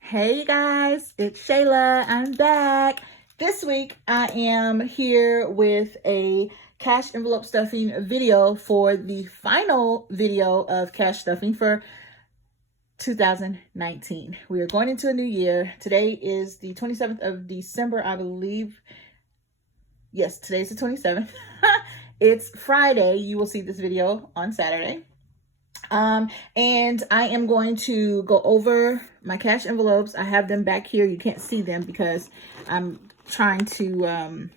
Hey you guys, it's Shayla. I'm back. This week I am here with a cash envelope stuffing video for the final video of cash stuffing for 2019. We are going into a new year. Today is the 27th of December, I believe. Yes, today's the 27th. It's Friday. You will see this video on Saturday. And I am going to go over my cash envelopes. I have them back here. You can't see them because I'm trying to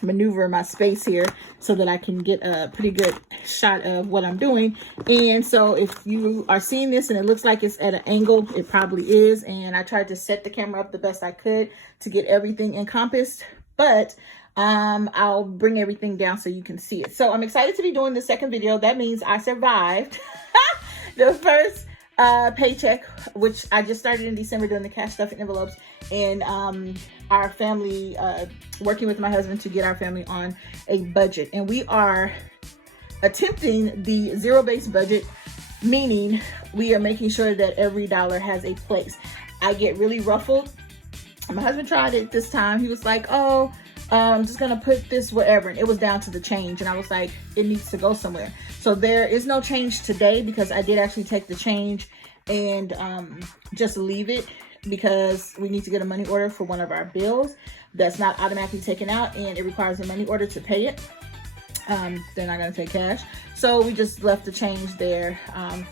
maneuver my space here so that I can get a pretty good shot of what I'm doing. And so if you are seeing this and it looks like it's at an angle, it probably is. And I tried to set the camera up the best I could to get everything encompassed, but I'll bring everything down so you can see it. So I'm excited to be doing the second video. That means I survived the first paycheck, which I just started in December doing the cash stuffing envelopes, and our family, working with my husband to get our family on a budget. And we are attempting the zero-based budget, meaning we are making sure that every dollar has a place. I get really ruffled. My husband tried it this time. He was like, oh, I'm just gonna put this wherever, and it was down to the change, and I was like, it needs to go somewhere. So there is no change today because I did actually take the change and just leave it because we need to get a money order for one of our bills that's not automatically taken out, and it requires a money order to pay it. They're not gonna take cash, so we just left the change there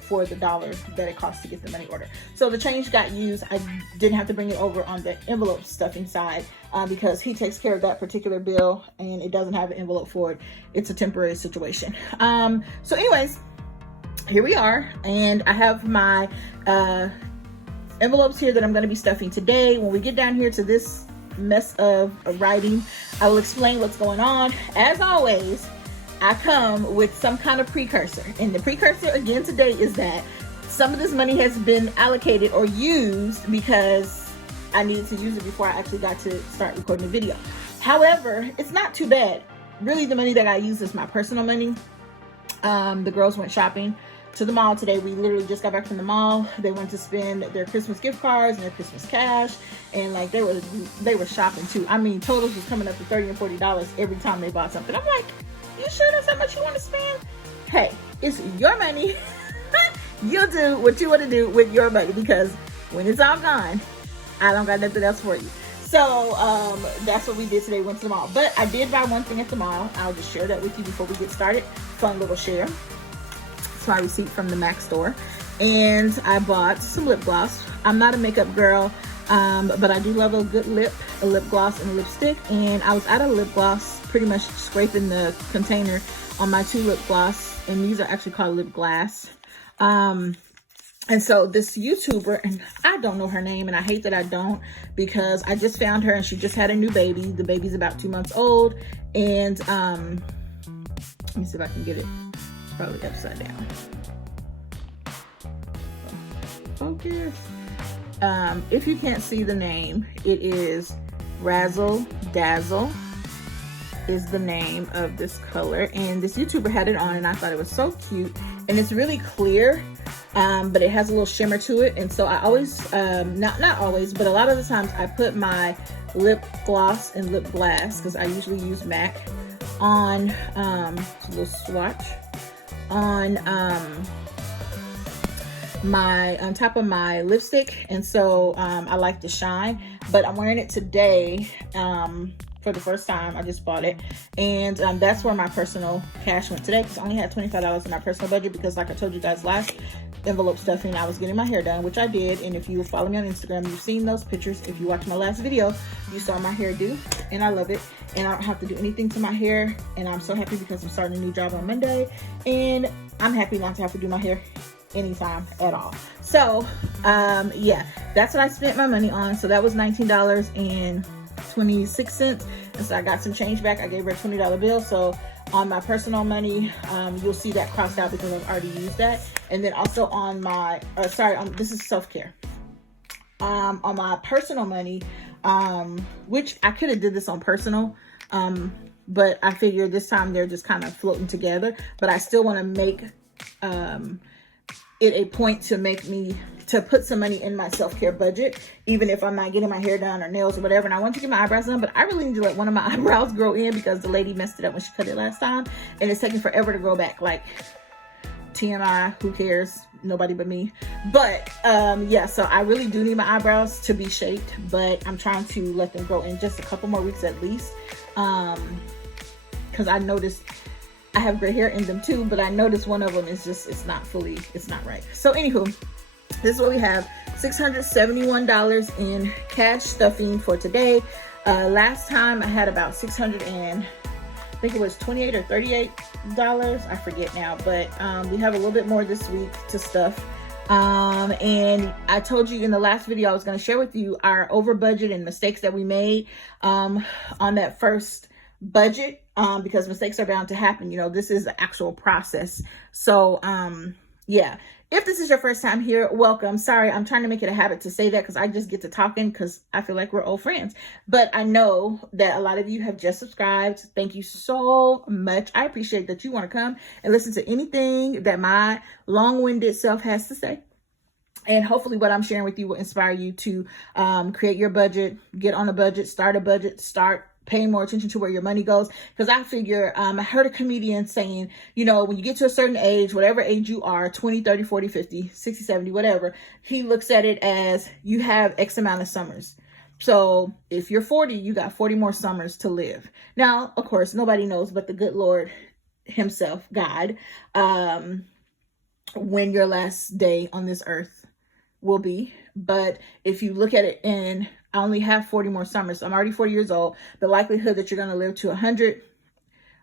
for the dollar that it costs to get the money order. So the change got used. I didn't have to bring it over on the envelope stuffing side because he takes care of that particular bill and it doesn't have an envelope for it. It's a temporary situation. So anyways, here we are, and I have my envelopes here that I'm going to be stuffing today. When we get down here to this mess of writing, I will explain what's going on. As always, I come with some kind of precursor, and the precursor again today is that some of this money has been allocated or used because I needed to use it before I actually got to start recording the video. However, it's not too bad. Really, the money that I use is my personal money. The girls went shopping to the mall today. We literally just got back from the mall. They went to spend their Christmas gift cards and their Christmas cash, and like they were shopping too. I mean, totals was coming up to $30 and $40 every time they bought something. I'm like, you sure that's how much you want to spend? Hey, it's your money. You do what you want to do with your money, because when it's all gone, I don't got nothing else for you. So that's what we did today. Went to the mall, but I did buy one thing at the mall. I'll just share that with you before we get started. Fun little share. It's my receipt from the MAC store, and I bought some lip gloss. I'm not a makeup girl, but I do love a good lip gloss and a lipstick, and I was out of lip gloss, pretty much scraping the container on my 2 lip gloss, and these are actually called lip glass. And so this YouTuber, and I don't know her name, and I hate that I don't, because I just found her and she just had a new baby. The baby's about 2 months old, and let me see if I can get it. It's probably upside down. Focus. If you can't see the name, it is Razzle Dazzle is the name of this color, and this YouTuber had it on, and I thought it was so cute, and it's really clear, but it has a little shimmer to it. And so I always, not always, but a lot of the times I put my lip gloss and lip glass, because I usually use MAC, on a little swatch on on top of my lipstick. And so I like the shine, but I'm wearing it today for the first time. I just bought it, and that's where my personal cash went today, because I only had $25 in my personal budget, because like I told you guys last envelope stuffing, I was getting my hair done, which I did. And if you follow me on Instagram, you've seen those pictures. If you watched my last video, you saw my hairdo, and I love it, and I don't have to do anything to my hair, and I'm so happy because I'm starting a new job on Monday, and I'm happy not to have to do my hair anytime at all. So yeah, that's what I spent my money on. So that was $19.26, and so I got some change back. I gave her a $20 bill. So on my personal money, you'll see that crossed out because I've already used that. And then also on my this is self-care, on my personal money, which I could have did this on personal, but I figured this time they're just kind of floating together. But I still want to make it a point to to put some money in my self-care budget, even if I'm not getting my hair done or nails or whatever. And I want to get my eyebrows done, but I really need to let one of my eyebrows grow in because the lady messed it up when she cut it last time, and it's taking forever to grow back. Like, TMI, who cares? Nobody but me. But yeah, so I really do need my eyebrows to be shaped, but I'm trying to let them grow in just a couple more weeks at least, because I noticed I have gray hair in them too, but I noticed one of them is just, it's not right. So anywho, this is what we have. $671 in cash stuffing for today. Last time I had about I think it was $28 or $38. I forget now, but we have a little bit more this week to stuff. And I told you in the last video I was going to share with you our over budget and mistakes that we made on that first budget, because mistakes are bound to happen. You know, this is the actual process. So yeah, if this is your first time here, welcome. Sorry, I'm trying to make it a habit to say that because I just get to talking because I feel like we're old friends. But I know that a lot of you have just subscribed. Thank you so much. I appreciate that you want to come and listen to anything that my long-winded self has to say. And hopefully what I'm sharing with you will inspire you to create your budget, get on a budget, start paying more attention to where your money goes. Because I figure, I heard a comedian saying, you know, when you get to a certain age, whatever age you are, 20, 30, 40, 50, 60, 70, whatever, he looks at it as you have X amount of summers. So if you're 40, you got 40 more summers to live. Now, of course, nobody knows but the good Lord himself, God, when your last day on this earth will be. But if you look at it in, I only have 40 more summers. So I'm already 40 years old. The likelihood that you're going to live to 100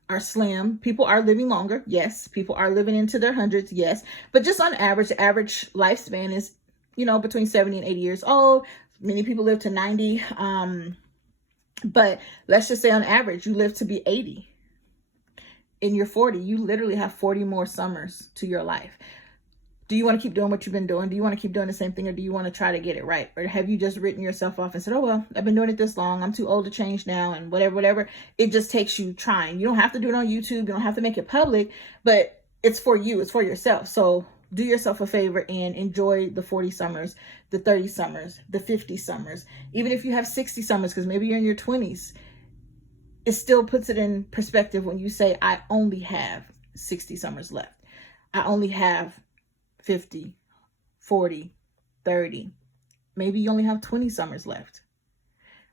are slim. People are living longer. Yes. People are living into their hundreds. Yes. But just on average, the average lifespan is, you know, between 70 and 80 years old. Many people live to 90. But let's just say on average, you live to be 80. In your 40, you literally have 40 more summers to your life. Do you want to keep doing what you've been doing? Do you want to keep doing the same thing, or do you want to try to get it right? Or have you just written yourself off and said, oh, well, I've been doing it this long. I'm too old to change now, and whatever. It just takes you trying. You don't have to do it on YouTube. You don't have to make it public, but it's for you. It's for yourself. So do yourself a favor and enjoy the 40 summers, the 30 summers, the 50 summers. Even if you have 60 summers, because maybe you're in your 20s, it still puts it in perspective when you say, I only have 60 summers left. I only have 50, 40, 30. Maybe you only have 20 summers left.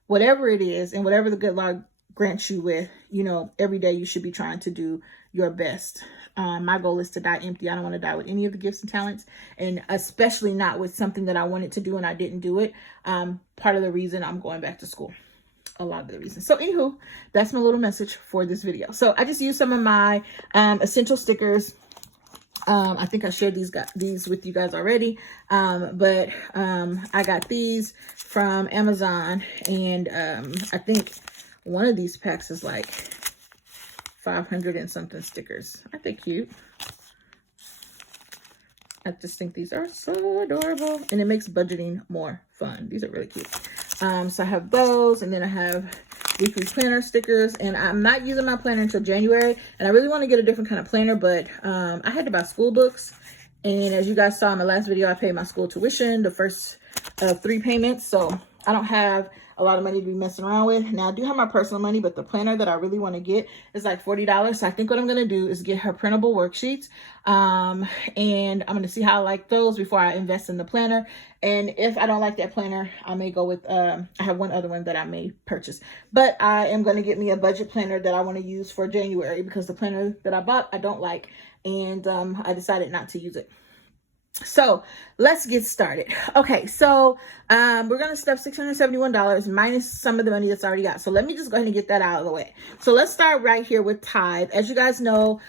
Whatever it is, and whatever the good Lord grants you with, you know, every day you should be trying to do your best. My goal is to die empty. I don't want to die with any of the gifts and talents, and especially not with something that I wanted to do and I didn't do it. Part of the reason I'm going back to school. A lot of the reasons. So anywho, that's my little message for this video. So I just used some of my essential stickers. I think I shared these with you guys already. But I got these from Amazon, and I think one of these packs is like 500 and something stickers. Aren't they cute? I just think these are so adorable, and it makes budgeting more fun. These are really cute. So I have those, and then I have weekly planner stickers, and I'm not using my planner until January, and I really want to get a different kind of planner, but I had to buy school books, and as you guys saw in my last video, I paid my school tuition, the first 3 payments, so I don't have a lot of money to be messing around with. Now I do have my personal money, but the planner that I really want to get is like $40. So I think what I'm going to do is get her printable worksheets. And I'm going to see how I like those before I invest in the planner. And if I don't like that planner, I may go with, I have one other one that I may purchase, but I am going to get me a budget planner that I want to use for January, because the planner that I bought, I don't like. And I decided not to use it. So let's get started. Okay, so we're going to stuff $671 minus some of the money that's already got. So let me just go ahead and get that out of the way. So let's start right here with Tithe. As you guys know,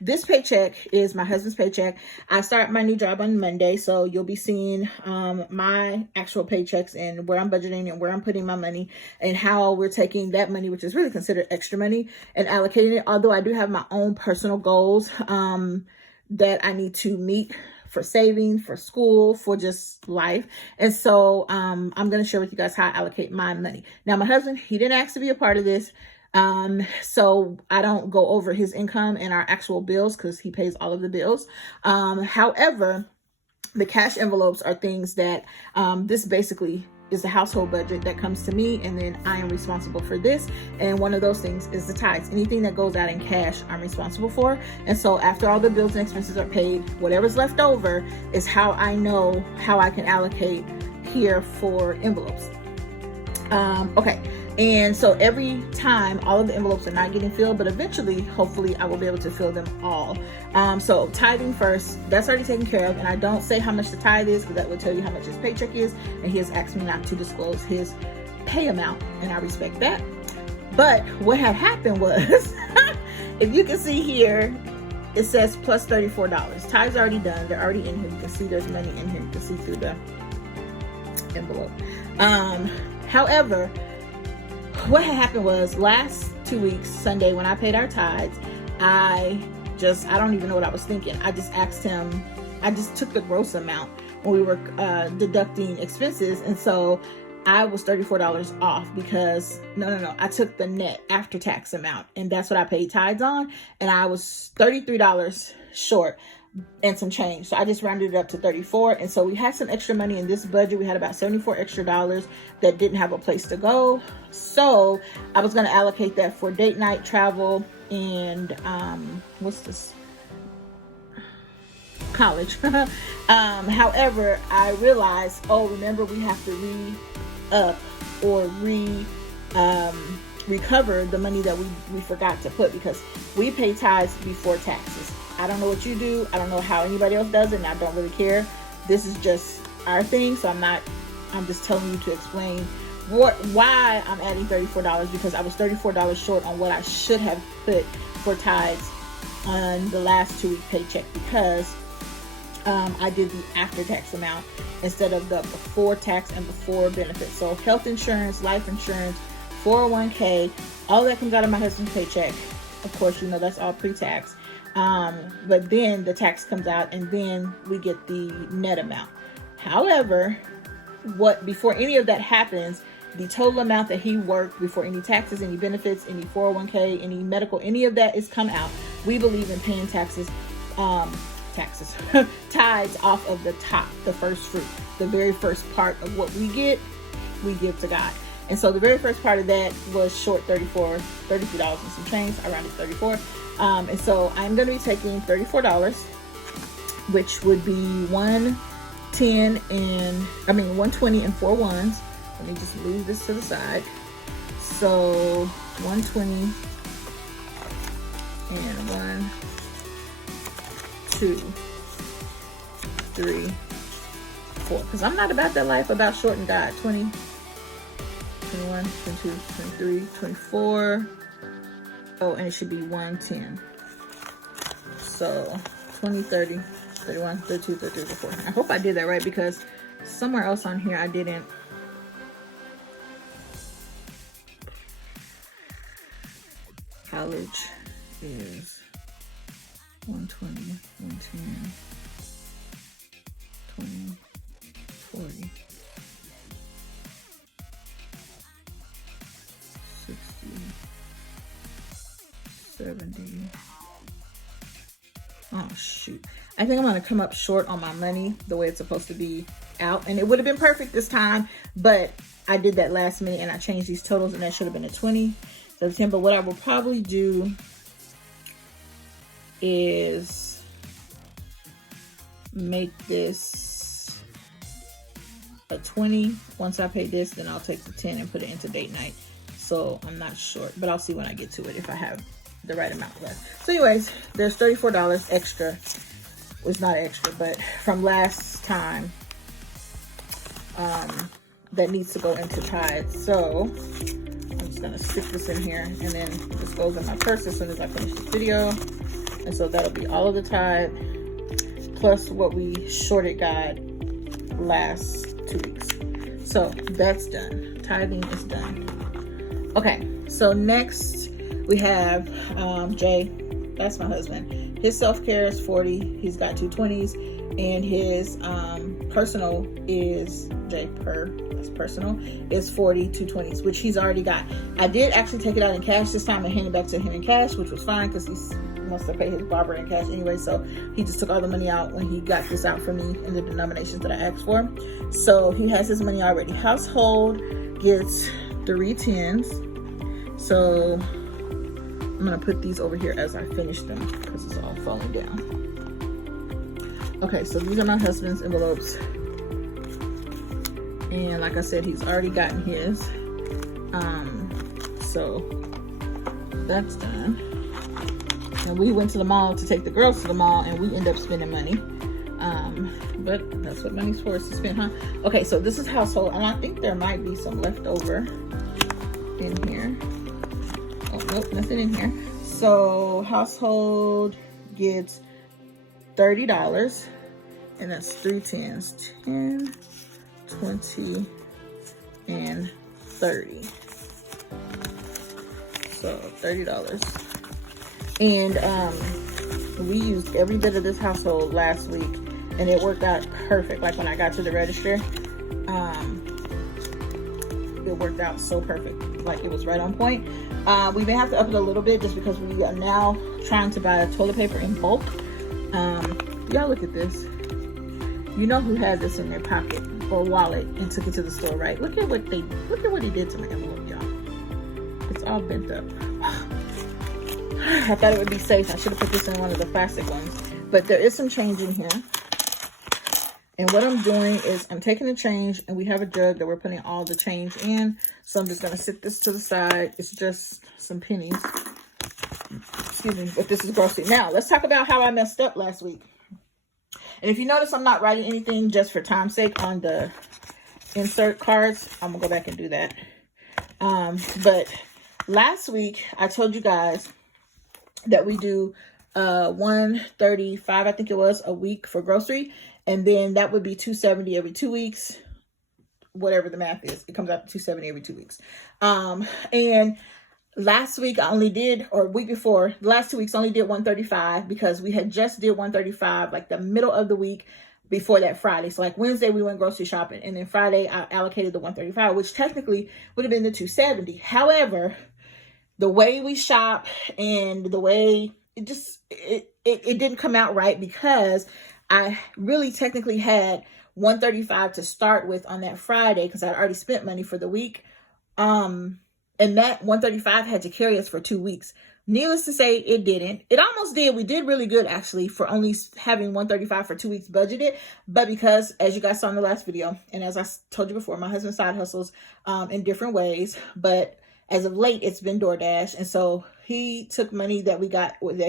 this paycheck is my husband's paycheck. I start my new job on Monday, so you'll be seeing my actual paychecks and where I'm budgeting and where I'm putting my money and how we're taking that money, which is really considered extra money, and allocating it. Although I do have my own personal goals that I need to meet for saving, for school, for just life. And so I'm going to share with you guys how I allocate my money. Now, my husband, he didn't ask to be a part of this. So I don't go over his income and our actual bills because he pays all of the bills. However, The cash envelopes are things that this basically is the household budget that comes to me, and then I am responsible for this. And one of those things is the tithes. Anything that goes out in cash, I'm responsible for. And so after all the bills and expenses are paid, whatever's left over is how I know how I can allocate here for envelopes. Okay. And so every time, all of the envelopes are not getting filled, but eventually, hopefully, I will be able to fill them all. So tithing first, that's already taken care of. And I don't say how much the tithe is, because that will tell you how much his paycheck is. And he has asked me not to disclose his pay amount, and I respect that. But what had happened was, if you can see here, it says plus $34. Tithes already done. They're already in here. You can see there's money in here. You can see through the envelope. However, what had happened was last 2 weeks, Sunday, when I paid our tithes, I don't even know what I was thinking. I just asked him, I just took the gross amount when we were deducting expenses. And so I was $34 off because, no, I took the net after tax amount, and that's what I paid tithes on. And I was $33 short and some change. So I just rounded it up to 34. And so we had some extra money in this budget. We had about $74 extra that didn't have a place to go. So I was going to allocate that for date night, travel, and what's this? College. However, I realized, remember, we have to recover the money that we forgot to put, because we pay tithes before taxes. I don't know what you do. I don't know how anybody else does it, and I don't really care. This is just our thing, so I'm just telling you to explain why I'm adding $34, because I was $34 short on what I should have put for tithes on the last 2 week paycheck, because I did the after tax amount instead of the before tax and before benefits. So health insurance, life insurance, 401k, all that comes out of my husband's paycheck. Of course, that's all pre-tax. But then the tax comes out, and then we get the net amount. However, before any of that happens, the total amount that he worked before any taxes, any benefits, any 401k, any medical, any of that is come out. We believe in paying tithes off of the top, the first fruit, the very first part of what we get, we give to God. And so the very first part of that was short $33 and some change. I rounded 34. And so I'm going to be taking $34, which would be 120 and 4 ones. Let me just move this to the side. So 120 and 1, 2, 3, 4. Because I'm not about that life about shorting God. 20, 21, 22, 23, 24. Oh, and it should be 110. So 20, 30, 31, 32, 33, 34. I hope I did that right, because somewhere else on here I didn't. College is 120, 110, 20, 40, 60, 70. Oh shoot, I think I'm gonna come up short on my money the way it's supposed to be out, and it would have been perfect this time, but I did that last minute and I changed these totals, and that should have been a 20 instead of 10. But what I will probably do is make this a 20. Once I pay this, then I'll take the 10 and put it into date night. So I'm not short, but I'll see when I get to it if I have the right amount left. So anyways, there's $34 extra. Well, it's not extra, but from last time that needs to go into tithes. So I'm just gonna stick this in here, and then this goes in my purse as soon as I finish this video. And so that'll be all of the tithe plus what we shorted God last 2 weeks. So that's done. Tithing is done. Okay, so next we have Jay. That's my husband. His self-care is 40. He's got 2 20s, and his personal is that's personal, is 40, 220s, which he's already got. I did actually take it out in cash this time and hand it back to him in cash, which was fine because he wants to pay his barber in cash anyway. So he just took all the money out when he got this out for me in the denominations that I asked for. So he has his money already. Household gets 3 tens. So I'm gonna put these over here as I finish them because it's all falling down. Okay, so these are my husband's envelopes. And like I said, he's already gotten his. So that's done. And we went to the mall to take the girls to the mall, and we end up spending money. But that's what money's for, is to spend, huh? Okay, so this is household, and I think there might be some left over in here. Oh, nope, nothing in here. So household gets $30, and that's 3 tens, 10, 20, and 30. So $30. And we used every bit of this household last week, and it worked out perfect. Like when I got to the register, it worked out so perfect. Like it was right on point. We may have to up it a little bit just because we are now trying to buy toilet paper in bulk. Y'all look at this. You know who had this in their pocket or wallet and took it to the store, right? Look at what he did to my envelope, y'all. It's all bent up. I thought it would be safe. I should have put this in one of the plastic ones. But there is some change in here. And what I'm doing is I'm taking the change, and we have a jug that we're putting all the change in. So I'm just going to sit this to the side. It's just some pennies. Excuse me, but this is grocery. Now, let's talk about how I messed up last week. And if you notice, I'm not writing anything just for time's sake on the insert cards. I'm going to go back and do that. But last week, I told you guys that we do $135, I think it was, a week for grocery. And then that would be $270 every 2 weeks. Whatever the math is, it comes out to $270 every 2 weeks. And last week I only did, or week before, the last 2 weeks I only did $135 because we had just did $135 like the middle of the week before that Friday. So like Wednesday we went grocery shopping, and then Friday I allocated the $135, which technically would have been the $270. However, the way we shop and the way it didn't come out right because I really technically had $135 to start with on that Friday because I'd already spent money for the week. And that $135 had to carry us for 2 weeks. Needless to say, it didn't. It almost did. We did really good, actually, for only having $135 for 2 weeks budgeted. But because, as you guys saw in the last video, and as I told you before, my husband side hustles in different ways. But as of late, it's been DoorDash. And so he took money that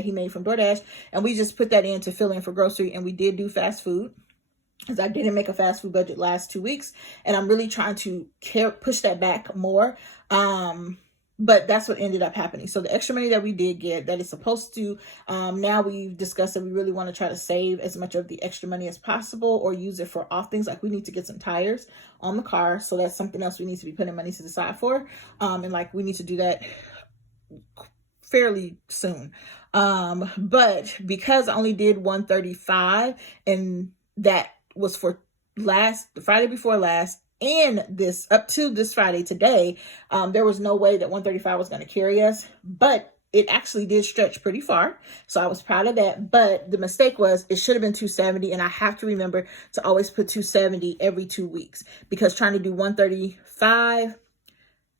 he made from DoorDash, and we just put that in to fill in for grocery. And we did do fast food, because I didn't make a fast food budget last 2 weeks. And I'm really trying to push that back more. But that's what ended up happening. So the extra money that we did get, that is supposed to, now we've discussed that we really want to try to save as much of the extra money as possible, or use it for off things. Like we need to get some tires on the car. So that's something else we need to be putting money to the side for. And like we need to do that fairly soon. But because I only did $135, and that was for the Friday before last, and this up to this Friday today, there was no way that $135 was going to carry us, but it actually did stretch pretty far. So I was proud of that. But the mistake was it should have been $270. And I have to remember to always put $270 every 2 weeks, because trying to do $135.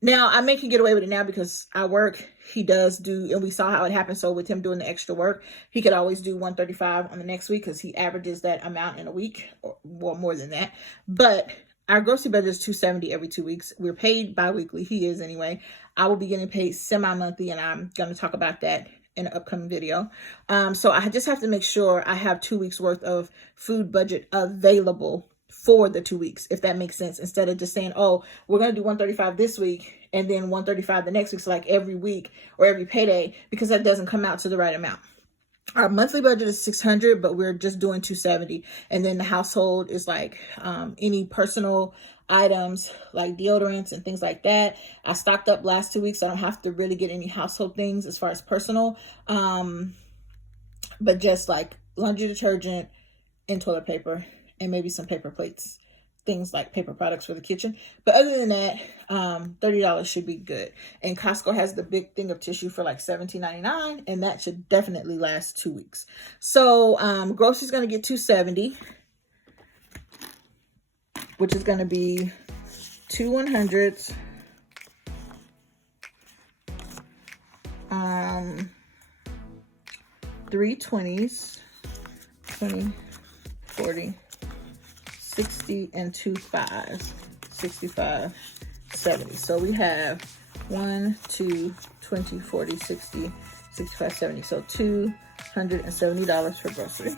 Now I can get away with it now because I work. He does do, and we saw how it happened. So with him doing the extra work, he could always do $135 on the next week because he averages that amount in a week, or well, more than that. But our grocery budget is $270 every 2 weeks. We're paid bi-weekly. He is anyway. I will be getting paid semi-monthly, and I'm going to talk about that in an upcoming video. So I just have to make sure I have 2 weeks worth of food budget available for the 2 weeks, if that makes sense, instead of just saying, oh, we're going to do $135 this week and then $135 the next week. So like every week or every payday, because that doesn't come out to the right amount. Our monthly budget is $600, but we're just doing $270. And then the household is like any personal items like deodorants and things like that. I stocked up last 2 weeks, so I don't have to really get any household things as far as personal. But just like laundry detergent and toilet paper and maybe some paper plates, things like paper products for the kitchen. But other than that, $30 should be good. And Costco has the big thing of tissue for like $17.99, and that should definitely last 2 weeks. So groceries going to get $270, which is going to be 2 100s, 3 20s, 20, 40, 60, and 2 5s, 65, 70. So we have 1, 2, 20, 40, 60, 65, 70. So $270 for grocery.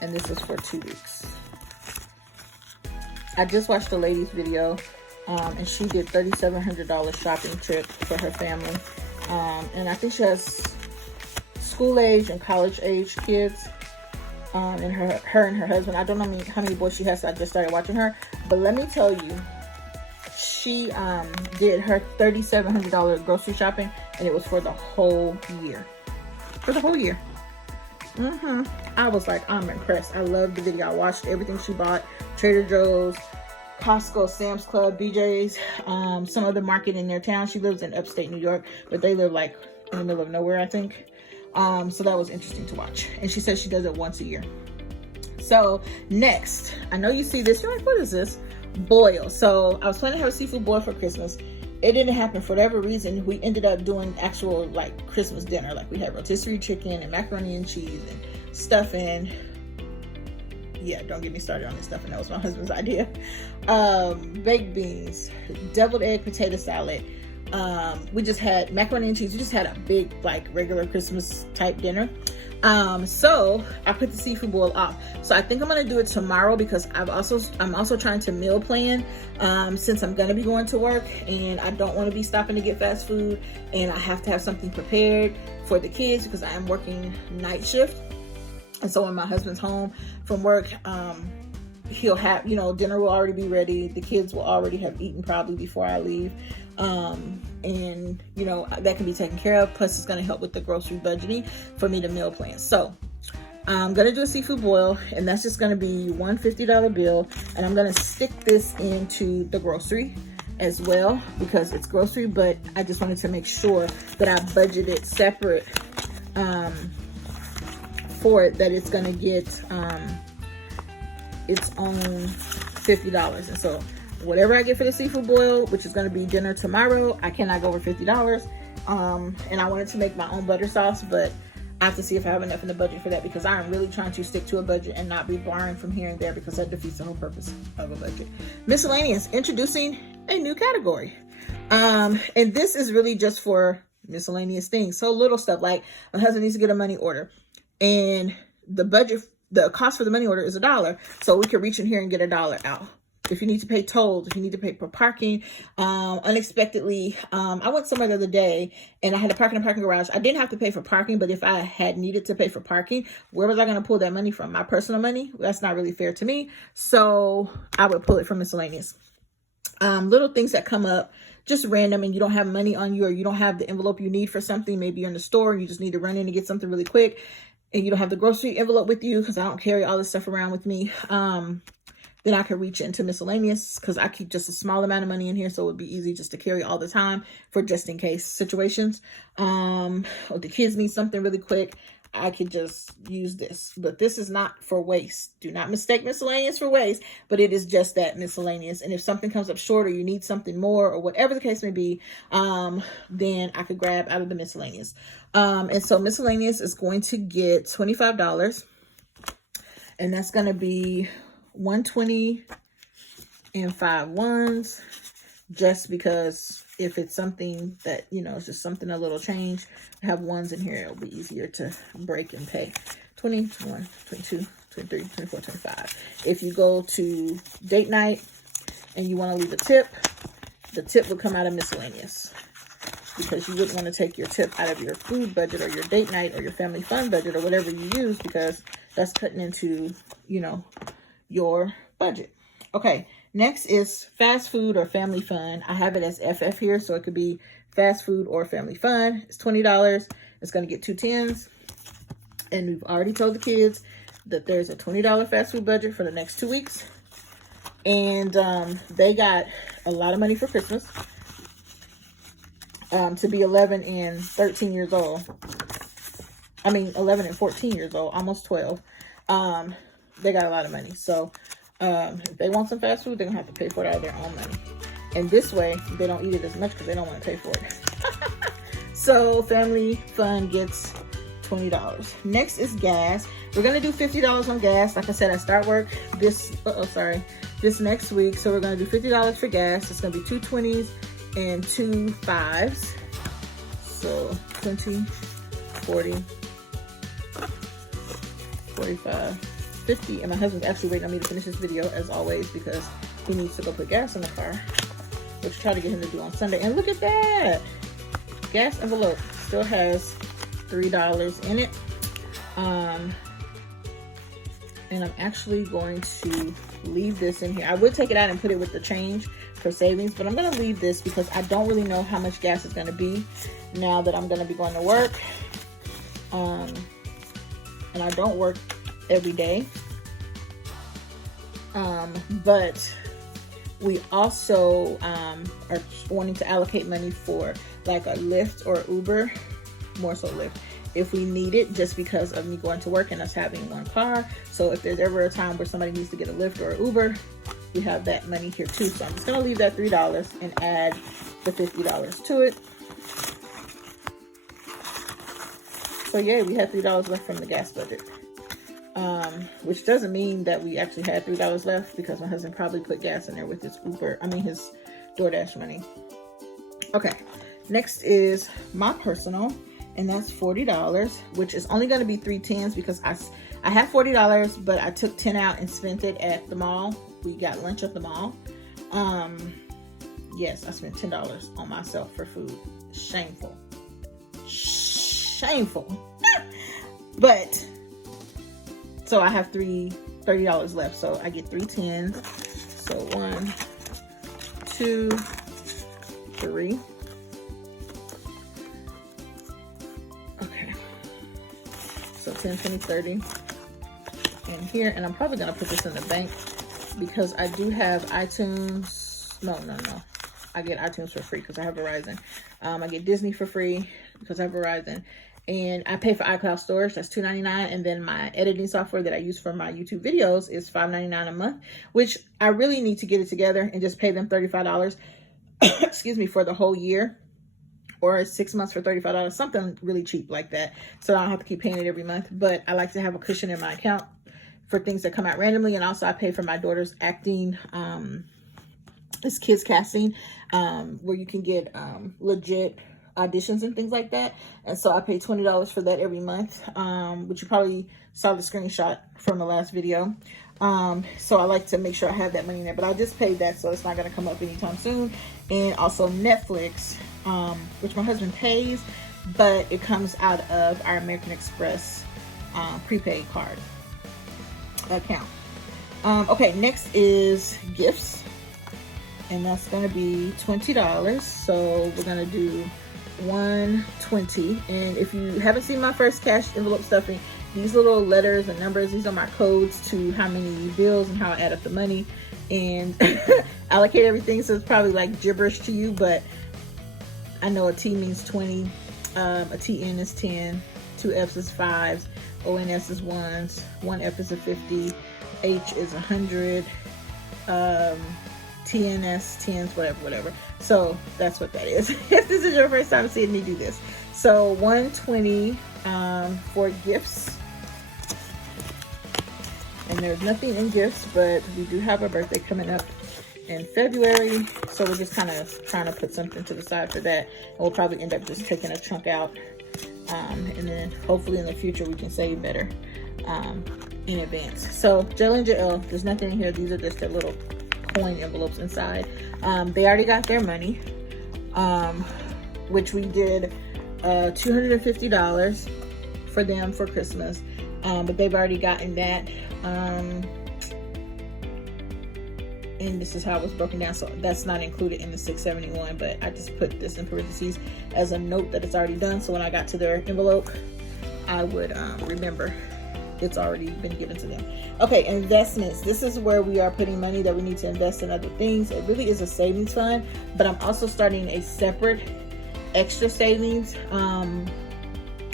And this is for 2 weeks. I just watched a lady's video, and she did $3,700 shopping trip for her family. And I think she has school age and college age kids. And her and her husband. I don't know how many boys she has, so I just started watching her. But let me tell you, she did her $3,700 grocery shopping, and it was for the whole year. For the whole year. I was like, I'm impressed. I loved the video. I watched everything she bought. Trader Joe's, Costco, Sam's Club, BJ's, some other market in their town. She lives in upstate New York, but they live like in the middle of nowhere, I think. So that was interesting to watch. And she says she does it once a year. So next, I know you see this, you're like, what is this? Boil. So I was planning to have a seafood boil for Christmas. It didn't happen for whatever reason. We ended up doing actual like Christmas dinner. Like we had rotisserie chicken and macaroni and cheese and stuffing. Yeah, don't get me started on this stuffing. That was my husband's idea. Baked beans, deviled egg potato salad. We just had macaroni and cheese. We just had a big like regular Christmas type dinner. So I put the seafood boil off. So I think I'm gonna do it tomorrow because I'm also trying to meal plan since I'm gonna be going to work and I don't want to be stopping to get fast food, and I have to have something prepared for the kids because I am working night shift. And so when my husband's home from work, he'll have, dinner will already be ready. The kids will already have eaten probably before I leave. And that can be taken care of. Plus it's going to help with the grocery budgeting for me to meal plan. So I'm going to do a seafood boil, and that's just going to be one $50 bill. And I'm going to stick this into the grocery as well because it's grocery, but I just wanted to make sure that I budgeted separate, for it, that it's going to get, its own $50. And so whatever I get for the seafood boil, which is going to be dinner tomorrow, I cannot go over $50. And I wanted to make my own butter sauce, but I have to see if I have enough in the budget for that because I am really trying to stick to a budget and not be borrowing from here and there because that defeats the whole purpose of a budget. Miscellaneous, introducing a new category. And this is really just for miscellaneous things. So little stuff like my husband needs to get a money order, and the cost for the money order is $1. So we could reach in here and get $1 out. If you need to pay tolls, if you need to pay for parking, unexpectedly, I went somewhere the other day and I had to park in a parking garage. I didn't have to pay for parking, but if I had needed to pay for parking, where was I going to pull that money from? My personal money? That's not really fair to me. So I would pull it from miscellaneous. Little things that come up just random and you don't have money on you, or you don't have the envelope you need for something. Maybe you're in the store and you just need to run in and get something really quick, and you don't have the grocery envelope with you because I don't carry all this stuff around with me. Then I could reach into miscellaneous because I keep just a small amount of money in here, so it would be easy just to carry all the time for just in case situations. Or the kids need something really quick, I could just use this. But this is not for waste. Do not mistake miscellaneous for waste, but it is just that, miscellaneous. And if something comes up short or you need something more or whatever the case may be, then I could grab out of the miscellaneous. And so miscellaneous is going to get $25, and that's going to be 120 and 5 ones, just because if it's something that, it's just something a little change, have ones in here, it'll be easier to break and pay. 20, 21, 22, 23, 24, 25. If you go to date night and you want to leave a tip, the tip would come out of miscellaneous, because you wouldn't want to take your tip out of your food budget or your date night or your family fun budget or whatever you use, because that's cutting into, your budget. Okay, next is fast food or family fun. I have it as FF here, so it could be fast food or family fun. It's $20. It's going to get 2 10s. And we've already told the kids that there's a $20 fast food budget for the next 2 weeks. And they got a lot of money for Christmas. To be 11 and 13 years old. I mean, 11 and 14 years old, almost 12. They got a lot of money. So if they want some fast food, they're going to have to pay for it out of their own money. And this way, they don't eat it as much because they don't want to pay for it. So Family Fun gets $20. Next is gas. We're going to do $50 on gas. Like I said, I start work this next week. So we're going to do $50 for gas. It's going to be 2 20s and 2 5s. So 20, 40, 45, 50. And my husband's actually waiting on me to finish this video as always because he needs to go put gas in the car, which I try to get him to do on Sunday. And look at that. Gas envelope still has $3 in it. And I'm actually going to leave this in here. I would take it out and put it with the change for savings, but I'm going to leave this because I don't really know how much gas is going to be now that I'm going to be going to work. And I don't work every day. But we also are wanting to allocate money for like a Lyft or Uber, more so Lyft, if we need it, just because of me going to work and us having one car. So if there's ever a time where somebody needs to get a Lyft or Uber, we have that money here too. So I'm just going to leave that $3 and add the $50 to it. So yeah, we had $3 left from the gas budget. Which doesn't mean that we actually had $3 left because my husband probably put gas in there with his his DoorDash money. Okay, next is my personal, and that's $40, which is only going to be 3 10s because I have $40, but I took 10 out and spent it at the mall. We got lunch at the mall. Yes, I spent $10 on myself for food. Shameful. But so I have $30 left. So I get 3 10s. So 1, 2, 3. Okay. So 10, 20, 30 in here. And I'm probably going to put this in the bank because I do have iTunes. No. I get iTunes for free because I have Verizon. I get Disney for free because I have Verizon. And I pay for iCloud storage. That's $2.99. And then my editing software that I use for my YouTube videos is $5.99 a month, which I really need to get it together and just pay them $35, excuse me, for the whole year, or 6 months for $35, something really cheap like that. So I don't have to keep paying it every month. But I like to have a cushion in my account for things that come out randomly. And also I pay for my daughter's acting, this kids casting, where you can get legit auditions and things like that. And so I pay $20 for that every month, which you probably saw the screenshot from the last video. So I like to make sure I have that money in there, but I just paid that, so it's not going to come up anytime soon. And also Netflix, which my husband pays, but it comes out of our American Express prepaid card account. Okay, next is gifts, and that's going to be $20. So we're going to do $120. And if you haven't seen my first cash envelope stuffing, these little letters and numbers, these are my codes to how many bills and how I add up the money and allocate everything. So it's probably like gibberish to you, but I know a T means 20, a TN is 10, 2 F's is 5s, ONS is 1s, 1 F is a 50, H is 100, TNS, 10s, whatever. So that's what that is. If this is your first time seeing me do this. So $120 for gifts. And there's nothing in gifts, but we do have a birthday coming up in February. So we're just kind of trying to put something to the side for that. And we'll probably end up just taking a chunk out. And then hopefully in the future we can save better in advance. So Jill and Joel, there's nothing in here. These are just their little coin envelopes inside. They already got their money, which we did $250 for them for Christmas, but they've already gotten that, and this is how it was broken down. So that's not included in the $671, but I just put this in parentheses as a note that it's already done, so when I got to their envelope I would remember it's already been given to them. Okay, investments. This is where we are putting money that we need to invest in other things. It really is a savings fund, but I'm also starting a separate extra savings,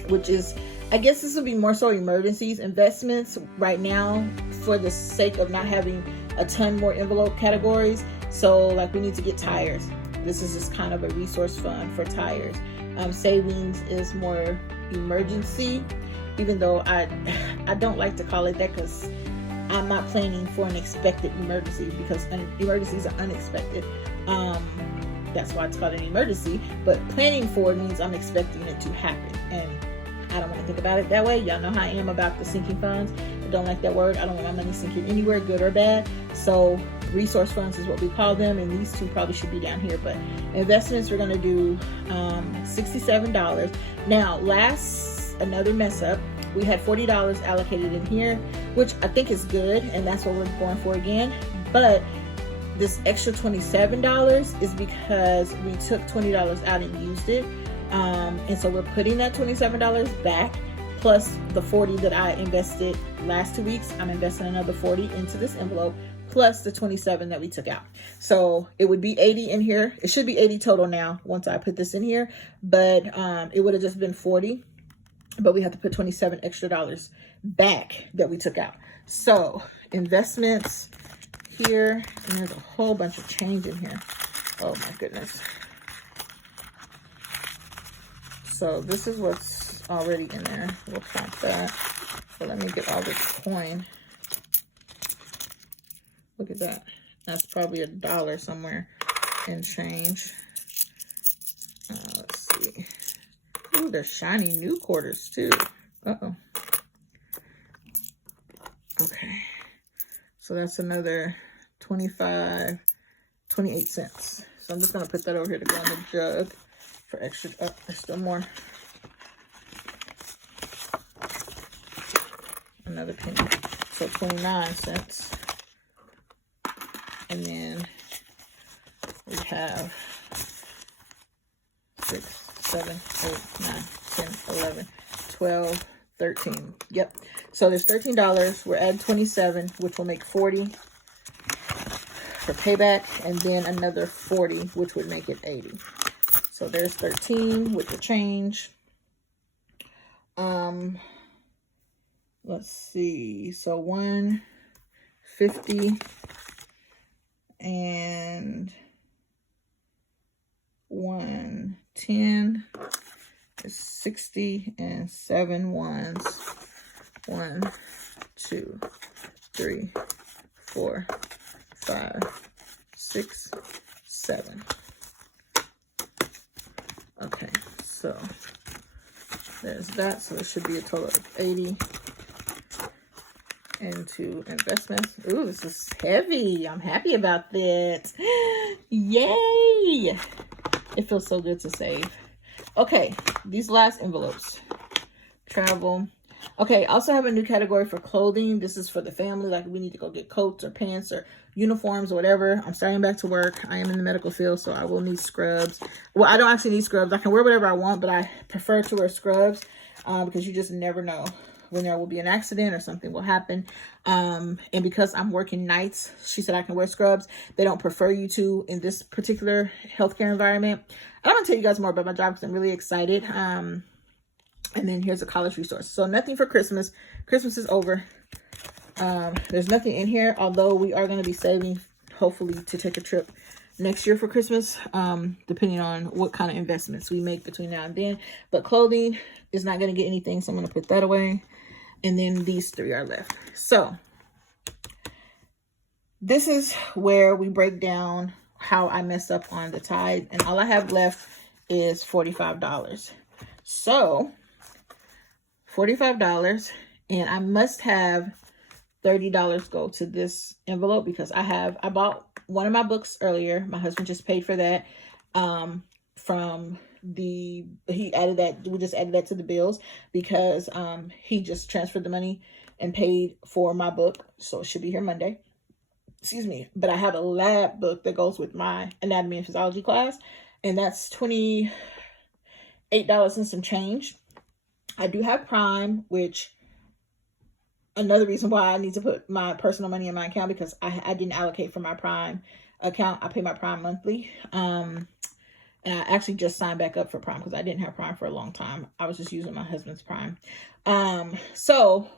which is, I guess this will be more so emergencies. Investments right now, for the sake of not having a ton more envelope categories. So like we need to get tires. This is just kind of a resource fund for tires. Savings is more emergency, even though I don't like to call it that, because I'm not planning for an expected emergency, because emergencies are unexpected. That's why it's called an emergency. But planning for it means I'm expecting it to happen, and I don't want to think about it that way. Y'all know how I am about the sinking funds. I don't like that word. I don't want my money sinking anywhere, good or bad. So resource funds is what we call them, and these two probably should be down here. But investments, we're going to do $67. Now, another mess up, we had $40 allocated in here, which I think is good, and that's what we're going for again. But this extra $27 is because we took $20 out and used it. And so we're putting that $27 back, plus the $40 that I invested last 2 weeks. I'm investing another $40 into this envelope, plus the $27 that we took out. So it would be $80 in here. It should be $80 total now once I put this in here, but it would have just been $40, but we have to put $27 extra dollars back that we took out. So investments here, and there's a whole bunch of change in here. Oh my goodness. So this is what's already in there. We'll count that. But let me get all this coin. Look at that. That's probably $1 somewhere in change. Let's see. Ooh, they're shiny new quarters too. Uh-oh. Okay. So that's another 28 cents. So I'm just going to put that over here to go in the jug for extra. Oh, there's still more. Another penny. So 29 cents. And then we have 6, 7, 8, 9, 10, 11, 12, 13. Yep. So there's $13. We're adding 27, which will make 40 for payback, and then another 40, which would make it 80. So there's 13 with the change. Let's see. So 150 and 110 is 60, and 7 ones. 1, 2, 3, 4, 5, 6, 7. Okay, so there's that. So it should be a total of 80 into investments. Ooh, this is heavy. I'm happy about that. Yay! It feels so good to save. Okay, these last envelopes. Travel. Okay, I also have a new category for clothing. This is for the family. Like we need to go get coats or pants or uniforms or whatever. I'm starting back to work. I am in the medical field, so I will need scrubs. Well, I don't actually need scrubs. I can wear whatever I want, but I prefer to wear scrubs because you just never know when there will be an accident or something will happen. And because I'm working nights, she said I can wear scrubs. They don't prefer you to in this particular healthcare environment. I don't want to tell you guys more about my job because I'm really excited. And then here's a college resource. So nothing for Christmas. Christmas is over. There's nothing in here, although we are going to be saving, hopefully, to take a trip next year for Christmas, depending on what kind of investments we make between now and then. But clothing is not going to get anything, so I'm going to put that away. And then these 3 are left. So this is where we break down how I mess up on the tithe. And all I have left is $45. So $45, and I must have $30 go to this envelope because I bought one of my books earlier. My husband just paid for that. We just added that to the bills because he just transferred the money and paid for my book. So it should be here Monday. Excuse me. But I have a lab book that goes with my anatomy and physiology class, and that's $28 and some change. I do have Prime, which another reason why I need to put my personal money in my account, because I didn't allocate for my Prime account. I pay my Prime monthly. And I actually just signed back up for Prime because I didn't have Prime for a long time. I was just using my husband's Prime. So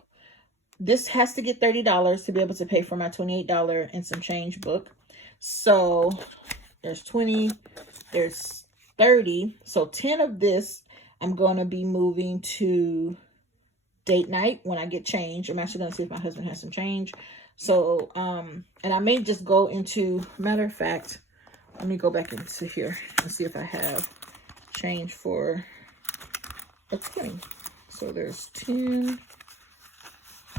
this has to get $30 to be able to pay for my $28 and some change book. So there's 20, there's 30. So 10 of this I'm going to be moving to date night when I get change. I'm actually going to see if my husband has some change. So, and I may just go into, matter of fact, let me go back into here and see if I have change for a 20. So there's 10.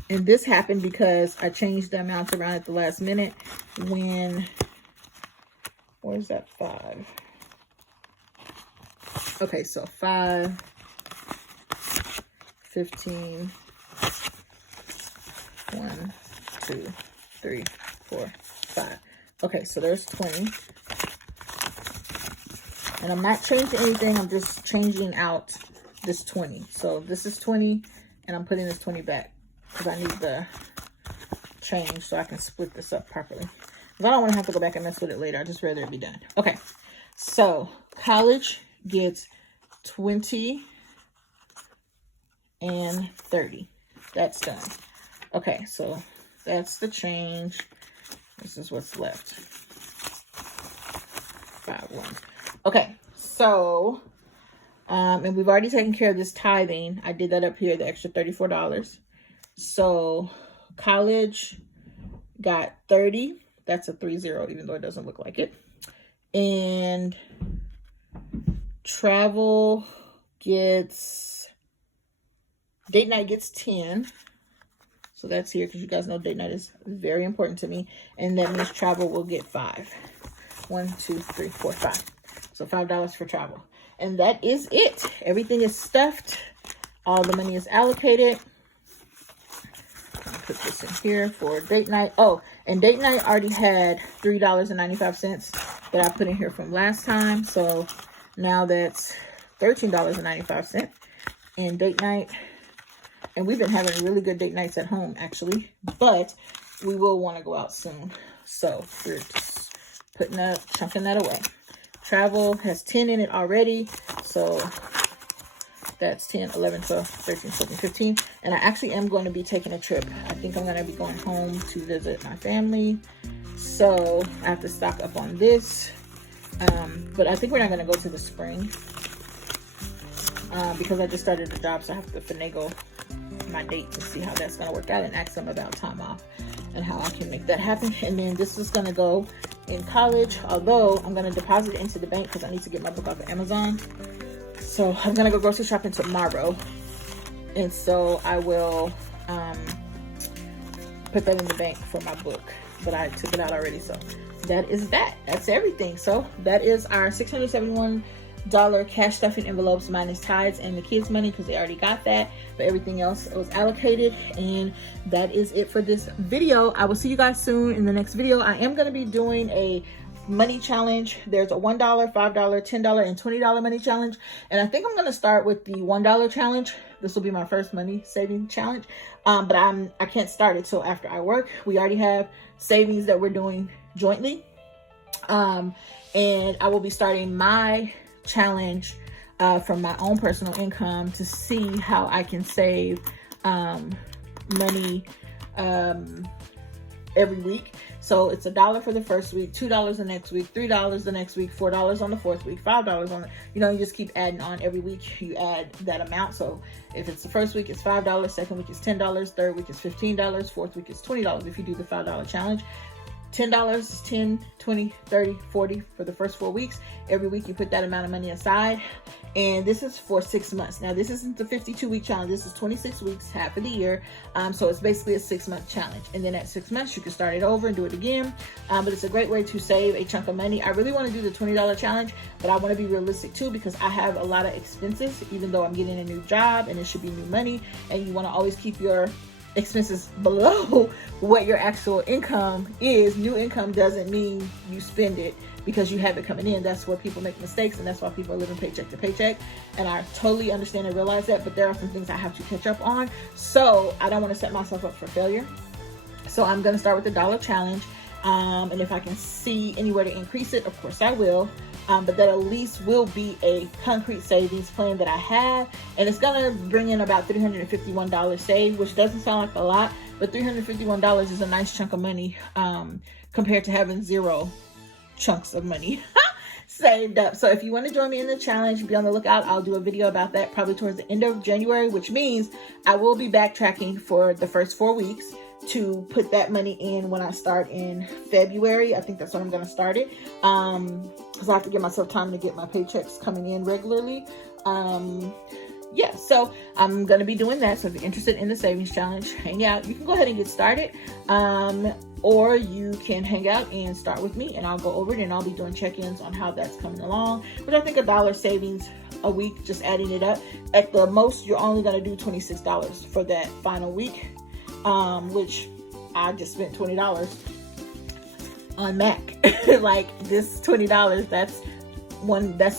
And this happened because I changed the amounts around at the last minute when, where's that 5? Okay, so 5, 15, 1, 2, 3, 4, 5. Okay, so there's 20. And I'm not changing anything. I'm just changing out this 20. So this is 20, and I'm putting this 20 back because I need the change so I can split this up properly. Because I don't want to have to go back and mess with it later. I'd just rather it be done. Okay, so college gets 20 and 30. That's done. Okay, so that's the change. This is what's left. 5, 1. Okay, so, and we've already taken care of this tithing. I did that up here, the extra $34. So college got 30. That's a 30, even though it doesn't look like it. And travel gets, date night gets 10. So that's here because you guys know date night is very important to me. And that means travel will get 5. 1, 2, 3, 4, 5. So $5 for travel. And that is it. Everything is stuffed. All the money is allocated. I'll put this in here for date night. Oh, and date night already had $3.95 that I put in here from last time. So now that's $13.95. And date night, and we've been having really good date nights at home actually, but we will want to go out soon. So we're just putting that, chunking that away. Travel has 10 in it already. So that's 10, 11, 12, 13, 14, 15. And I actually am going to be taking a trip. I think I'm going to be going home to visit my family. So I have to stock up on this. But I think we're not going to go to the spring. Because I just started the job. So I have to finagle my dates and see how that's going to work out. And ask them about time off and how I can make that happen. And then this is going to go in college. Although I'm going to deposit it into the bank because I need to get my book off of Amazon. So I'm going to go grocery shopping tomorrow. And so I will put that in the bank for my book. But I took it out already. So that is that. That's everything. So that is our $671 cash stuffing envelopes minus tithes and the kids' money because they already got that. But everything else was allocated. And that is it for this video. I will see you guys soon in the next video. I am going to be doing a money challenge. There's a $1, $5, $10, and $20 money challenge. And I think I'm going to start with the $1 challenge. This will be my first money saving challenge. But I can't start it till after I work. We already have savings that we're doing jointly. And I will be starting my challenge from my own personal income to see how I can save money every week. So it's $1 for the first week, $2 the next week, $3 the next week, $4 on the fourth week, $5 on the, you just keep adding on every week. You add that amount. So if it's the first week, it's $5, second week is $10, third week is $15, fourth week is $20 if you do the $5 challenge. $10 is 10, 20, 30, 40 for the first 4 weeks. Every week you put that amount of money aside. And this is for 6 months. Now this isn't the 52-week challenge. This is 26 weeks, half of the year. So it's basically a 6-month challenge. And then at 6 months, you can start it over and do it again. But it's a great way to save a chunk of money. I really want to do the $20 challenge, but I want to be realistic too because I have a lot of expenses, even though I'm getting a new job and it should be new money. And you want to always keep your expenses below what your actual income is. New income doesn't mean you spend it because you have it coming in. That's where people make mistakes, and that's why people are living paycheck to paycheck. And I totally understand and realize that, but there are some things I have to catch up on. So I don't want to set myself up for failure. So I'm going to start with the dollar challenge. And if I can see anywhere to increase it, of course I will. But that at least will be a concrete savings plan that I have. And it's going to bring in about $351 saved, which doesn't sound like a lot, but $351 is a nice chunk of money compared to having zero chunks of money saved up. So if you want to join me in the challenge, be on the lookout. I'll do a video about that probably towards the end of January, which means I will be backtracking for the first 4 weeks to put that money in when I start in February. I think that's when I'm going to start it. Because I have to give myself time to get my paychecks coming in regularly. Yeah, so I'm going to be doing that. So if you're interested in the savings challenge, hang out. You can go ahead and get started. Or you can hang out and start with me, and I'll go over it, and I'll be doing check-ins on how that's coming along. But I think $1 savings a week, just adding it up. At the most, you're only going to do $26 for that final week. Which I just spent $20 on Mac. Like this $20, that's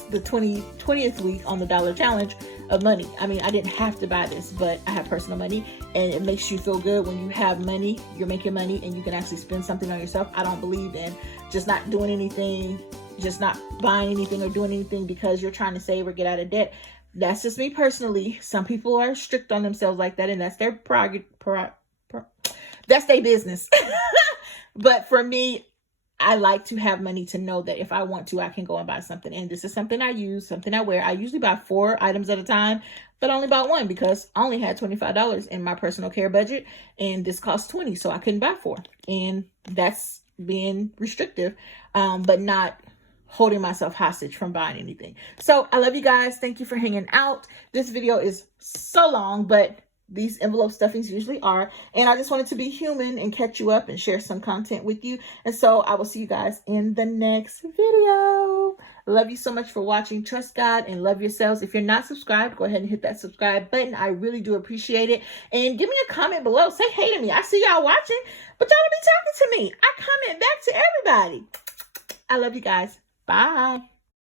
the 20th week on the dollar challenge of money. I mean, I didn't have to buy this, but I have personal money, and it makes you feel good when you have money, you're making money, and you can actually spend something on yourself. I don't believe in just not doing anything, just not buying anything or doing anything because you're trying to save or get out of debt. That's just me personally. Some people are strict on themselves like that, and that's their that's their business. But for me, I like to have money to know that if I want to, I can go and buy something. And this is something I use, something I wear. I usually buy 4 items at a time, but I only bought 1 because I only had $25 in my personal care budget, and this cost $20, so I couldn't buy 4. And that's being restrictive, but not holding myself hostage from buying anything. So I love you guys. Thank you for hanging out. This video is so long, but these envelope stuffings usually are. And I just wanted to be human and catch you up and share some content with you. And so I will see you guys in the next video. Love you so much for watching. Trust God and love yourselves. If you're not subscribed, go ahead and hit that subscribe button. I really do appreciate it. And give me a comment below. Say hey to me. I see y'all watching, but y'all don't be talking to me. I comment back to everybody. I love you guys. Bye.